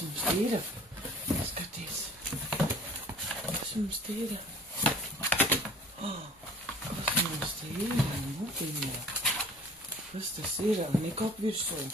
Kas mums ir? Skaties. Kas mums ir? Kas mums ir? Bubiņā. Kas tas ir? Nekāp virsū.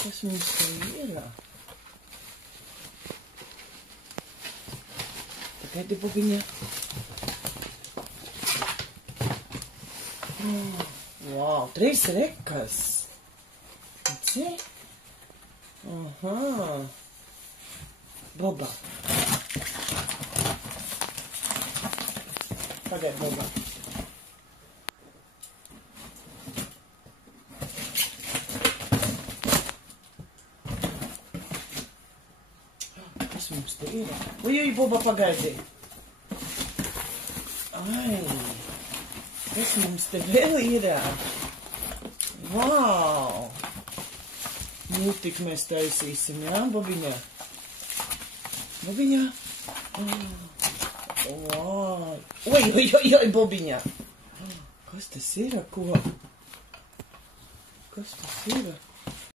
Kas mums te ir? Pagaidi, Bubiņa. Wow, 3 rekas. Redzi? Aha. Boba. Pagaidi, Boba. Kas mums te ir? Ui, Boba, pagaidi. Ai, kas mums te vēl ir? Vau! Nu, tik mēs taisīsim, jā, Bobiņā? Bobiņā? Vau! Oi, Bobiņā! Kas tas ir, ko? Kas tas ir?